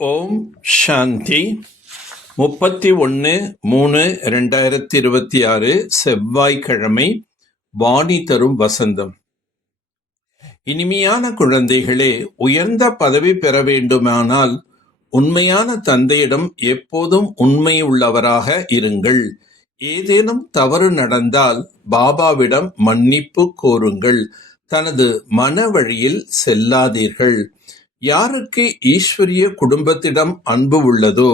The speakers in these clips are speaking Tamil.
ஓம் சாந்தி. 31/3/2026 செவ்வாய்க்கிழமை. வாணி தரும் வசந்தம். இனிமையான குழந்தைகளே, உயர்ந்த பதவி பெற வேண்டுமானால் உண்மையான தந்தையிடம் எப்போதும் உண்மையுள்ளவராக இருங்கள். ஏதேனும் தவறு நடந்தால் பாபாவிடம் மன்னிப்பு கோருங்கள். தனது மன வழியில் செல்லாதீர்கள். யாருக்கு ஈஸ்வரிய குடும்பத்திடம் அன்பு உள்ளதோ,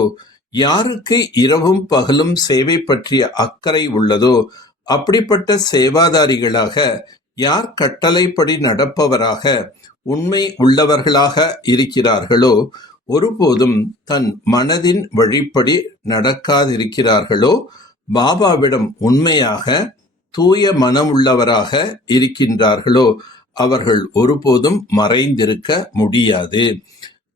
யாருக்கு இரவும் பகலும் சேவை பற்றிய அக்கறை உள்ளதோ, அப்படிப்பட்ட சேவாதாரிகளாக, யார் கட்டளைப்படி நடப்பவராக உண்மை உள்ளவர்களாக இருக்கிறார்களோ, ஒருபோதும் தன் மனதின் வழிப்படி நடக்காதிருக்கிறார்களோ, பாபாவிடம் உண்மையாக தூய மனமுள்ளவராக இருக்கின்றார்களோ, அவர்கள் ஒருபோதும் மறைந்திருக்க முடியாது.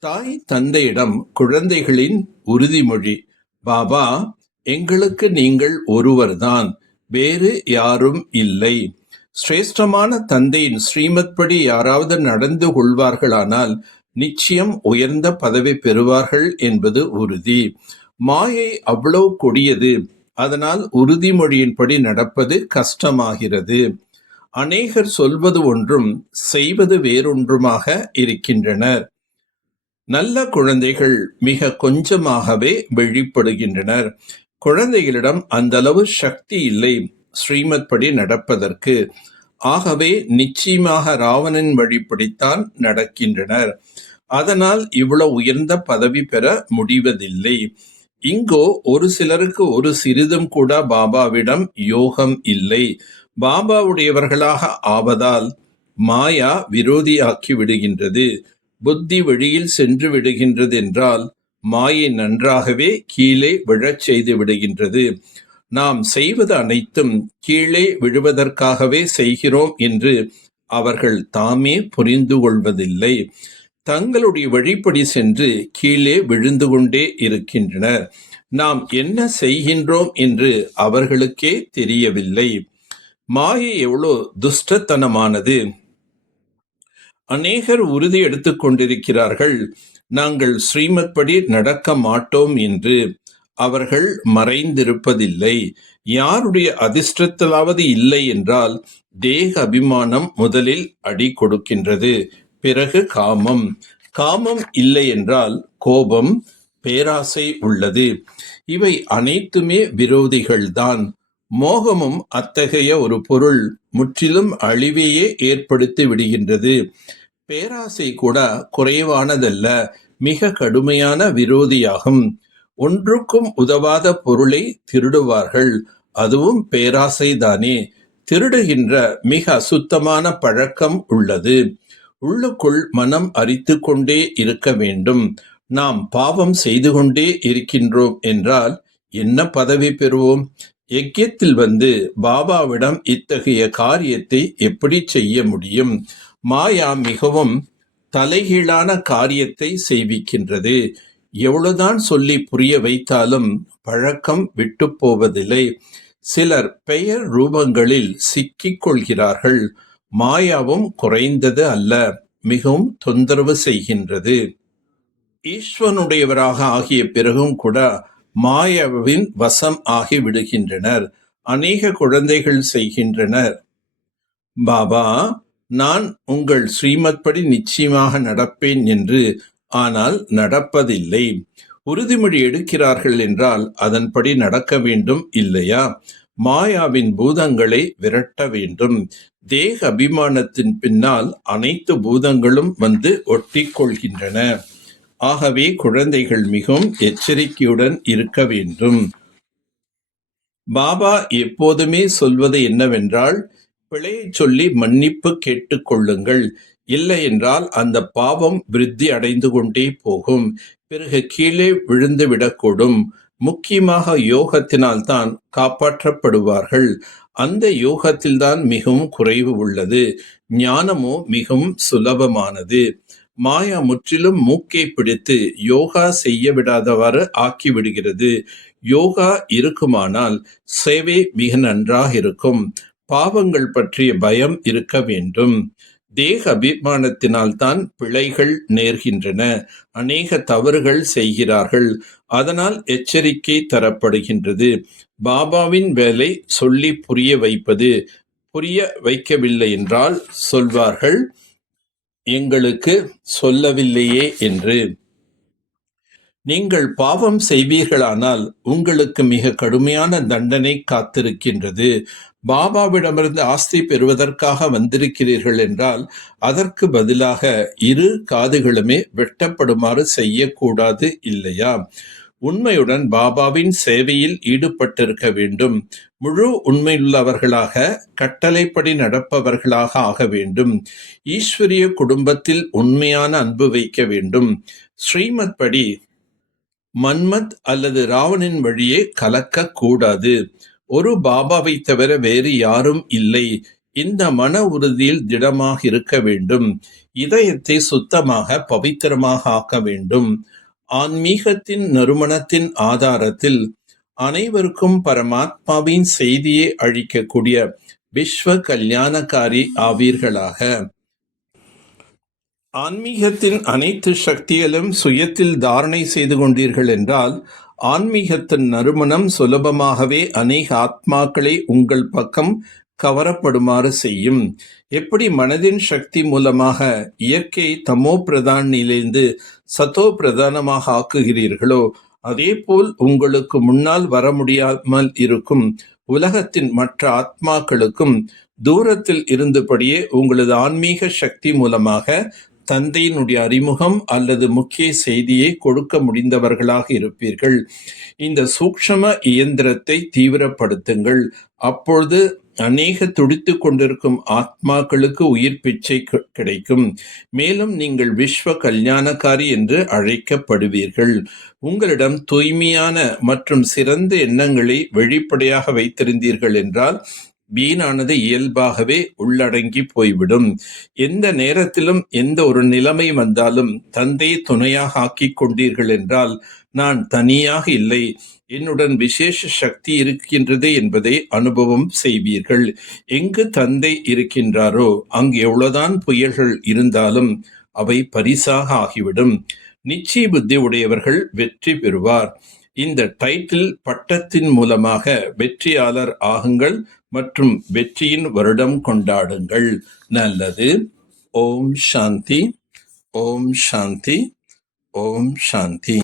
தாய் தந்தையிடம் குழந்தைகளின் உறுதிமொழி: பாபா, எங்களுக்கு நீங்கள் ஒருவர்தான், வேறு யாரும் இல்லை. சிரேஷ்டமான தந்தையின் ஸ்ரீமத் படி யாராவது நடந்து கொள்வார்களானால் நிச்சயம் உயர்ந்த பதவி பெறுவார்கள் என்பது உறுதி. மாயை அவ்வளவு கொடியது, அதனால் உறுதிமொழியின்படி நடப்பது கஷ்டமாகிறது. அநேகர் சொல்வது ஒன்றும் செய்வது வேறொன்றுமாக இருக்கின்றனர். நல்ல குழந்தைகள் மிக கொஞ்சமாகவே வெளிப்படுகின்றனர். குழந்தைகளிடம் அந்த அளவு சக்தி இல்லை ஸ்ரீமத் படி நடப்பதற்கு. ஆகவே நிச்சயமாக ராவணன் வழிப்படித்தான் நடக்கின்றனர். அதனால் இவ்வளவு உயர்ந்த பதவி பெற முடிவதில்லை. இங்கோ ஒரு சிலருக்கு ஒரு சிறிதும் கூட பாபாவிடம் யோகம் இல்லை. பாபாவுடையவர்களாக ஆவதால் மாயா விரோதியாக்கி விடுகின்றது. புத்தி வழியில் சென்று விடுகின்றது என்றால் மாயை நன்றாகவே கீழே விழச் செய்து விடுகின்றது. நாம் செய்வது அனைத்தும் கீழே விழுவதற்காகவே செய்கிறோம் என்று அவர்கள் தாமே புரிந்து கொள்வதில்லை. தங்களுடைய வழிப்படி சென்று கீழே விழுந்து கொண்டே இருக்கின்றனர். நாம் என்ன செய்கின்றோம் என்று அவர்களுக்கே தெரியவில்லை. மாயை எவ்வளோ துஷ்டத்தனமானது! அநேகர் உறுதி எடுத்துக் கொண்டிருக்கிறார்கள், நாங்கள் ஸ்ரீமத் படி நடக்க மாட்டோம் என்று. அவர்கள் மறைந்திருப்பதில்லை. யாருடைய அதிர்ஷ்டத்திலாவது இல்லை என்றால் தேக அபிமானம் முதலில் அடி கொடுக்கின்றது, பிறகு காமம். காமம் இல்லை என்றால் கோபம், பேராசை உள்ளது. இவை அனைத்துமே விரோதிகள்தான். மோகமும் அத்தகைய ஒரு பொருள் முற்றிலும் அழிவையே ஏற்படுத்தி விடுகின்றது. பேராசை கூட குறைவானதல்ல, மிக கடுமையான விரோதியாகும். ஒன்றுக்கும் உதவாத பொருளை திருடுவார்கள், அதுவும் பேராசைதானே. திருடுகின்ற மிக அசுத்தமான பழக்கம் உள்ளது. உள்ளுக்குள் மனம் அரித்து கொண்டே இருக்க வேண்டும். நாம் பாவம் செய்து கொண்டே இருக்கின்றோம் என்றால் என்ன பதவி பெறுவோம்? யஜ்யத்தில் வந்து பாபாவிடம் இத்தகைய காரியத்தை எப்படி செய்ய முடியும்? மாயா மிகவும் தலைகீழான காரியத்தை செய்விக்கின்றது. எவ்வளவுதான் சொல்லி புரிய வைத்தாலும் பழக்கம் விட்டு போவதில்லை. சிலர் பெயர் ரூபங்களில் சிக்கிக் கொள்கிறார்கள். மாயாவும் குறைந்தது அல்ல, மிகவும் தொந்தரவு செய்கின்றது. ஈஸ்வனுடையவராக ஆகிய பிறகும் கூட மாயாவின் வசம் ஆகி விடுகின்றனர். அநேக குழந்தைகள் செய்கின்றனர்: பாபா, நான் உங்கள் ஸ்ரீமத் படி நிச்சயமாக நடப்பேன் என்று. ஆனால் நடப்பதில்லை. உறுதிமொழி எடுக்கிறார்கள் என்றால் அதன்படி நடக்க வேண்டும் இல்லையா? மாயாவின் பூதங்களை விரட்ட வேண்டும். தேக அபிமானத்தின் பின்னால் அனைத்து பூதங்களும் வந்து ஒட்டி கொள்கின்றன. ஆகவே குழந்தைகள் மிகவும் எச்சரிக்கையுடன் இருக்க வேண்டும். பாபா எப்போதுமே சொல்வது என்னவென்றால், பிழையை சொல்லி மன்னிப்பு கேட்டுக்கொள்ளுங்கள். இல்லை என்றால் அந்த பாவம் விருத்தி அடைந்து கொண்டே போகும், பிறகு கீழே விழுந்து விடக்கூடும். முக்கியமாக யோகத்தினால்தான் காப்பாற்றப்படுவார்கள். அந்த யோகத்தில்தான் மிகவும் குறைவு உள்ளது. ஞானமோ மிகவும் சுலபமானது. மாயா முற்றிலும் மூக்கை பிடித்து யோகா செய்ய விடாதவாறு ஆக்கிவிடுகிறது. யோகா இருக்குமானால் சேவை மிக நன்றாக இருக்கும். பாவங்கள் பற்றிய பயம் இருக்க வேண்டும். தேக அபிமானத்தினால்தான் பிழைகள் நேர்கின்றன. அநேக தவறுகள் செய்கிறார்கள். அதனால் எச்சரிக்கை தரப்படுகின்றது. பாபாவின் வேலை சொல்லி புரிய வைப்பது. புரிய வைக்கவில்லை என்றால் சொல்வார்கள், எங்களுக்கு சொல்லவில்லையே என்று. நீங்கள் பாவம் செய்வீர்களானால் உங்களுக்கு மிக கடுமையான தண்டனை காத்திருக்கின்றது. பாபாவிடமிருந்து ஆஸ்தி பெறுவதற்காக வந்திருக்கிறீர்கள் என்றால் அதற்கு பதிலாக இரு காதுகளுமே வெட்டப்படுமாறு செய்யக்கூடாது இல்லையா? உண்மையுடன் பாபாவின் சேவையில் ஈடுபட்டிருக்க வேண்டும். முழு உண்மையுள்ளவர்களாக, கட்டளைப்படி நடப்பவர்களாக ஆக வேண்டும். ஈஸ்வரிய குடும்பத்தில் உண்மையான அன்பு வைக்க வேண்டும். ஸ்ரீமத் படி மன்மத் அல்லது ராவணின் வழியே கலக்க கூடாது. ஒரு பாபாவை தவிர வேறு யாரும் இல்லை. இந்த மன உறுதியில் திடமாக இருக்க வேண்டும். இதயத்தை சுத்தமாக பவித்திரமாக ஆக்க வேண்டும். ஆன்மீகத்தின் நறுமணத்தின் ஆதாரத்தில் அனைவருக்கும் பரமாத்மாவின் செய்தியை அழிக்கக்கூடிய விஸ்வ கல்யாணக்காரி ஆவீர்களாக. ஆன்மீகத்தின் அனைத்து சக்திகளும் சுயத்தில் தாரணை செய்து கொண்டீர்கள் என்றால் ஆன்மீகத்தின் நறுமணம் சுலபமாகவே அநேக ஆத்மாக்களை உங்கள் பக்கம் கவரப்படுமாறு செய்யும். எப்படி மனதின் சக்தி மூலமாக இயற்கையை தமோ பிரதான் நிலைந்து சத்தோ பிரதானமாக ஆக்குகிறீர்களோ அதேபோல் உங்களுக்கு முன்னால் வர முடியாமல் இருக்கும் உலகத்தின் மற்ற ஆத்மாக்களுக்கும் தூரத்தில் இருந்தபடியே உங்களது ஆன்மீக சக்தி மூலமாக தந்தையினுடைய அறிமுகம் அல்லது முக்கிய செய்தியை கொடுக்க முடிந்தவர்களாக இருப்பீர்கள். இந்த சூக்ஷ்ம இயந்திரத்தை தீவிரப்படுத்துங்கள். அப்பொழுது அநேக துடித்து கொண்டிருக்கும் ஆத்மாக்களுக்கு உயிர் பிச்சை கிடைக்கும். மேலும் நீங்கள் விஸ்வ கல்யாணக்காரி என்று அழைக்கப்படுவீர்கள். உங்களிடம் தூய்மையான மற்றும் சிறந்த எண்ணங்களை வெளிப்படையாக வைத்திருந்தீர்கள் என்றால் வீணானது இயல்பாகவே உள்ளடங்கி போய்விடும். எந்த நேரத்திலும் எந்த ஒரு நிலைமை வந்தாலும் தந்தையை துணையாக ஆக்கிக் கொண்டீர்கள் என்றால் நான் தனியாக இல்லை, என்னுடன் விசேஷ சக்தி இருக்கின்றது என்பதை அனுபவம் செய்வீர்கள். எங்கு தந்தை இருக்கின்றாரோ அங்கு எவ்வளவுதான் புயல்கள் இருந்தாலும் அவை பரிசாக ஆகிவிடும். நிச்சய புத்தி உடையவர்கள் வெற்றி பெறுவார். இந்த டைட்டில் பட்டத்தின் மூலமாக வெற்றியாளர் ஆகுங்கள் மற்றும் வெற்றியின் வருடம் கொண்டாடுங்கள். நல்லது. ஓம் சாந்தி, ஓம் சாந்தி, ஓம் சாந்தி.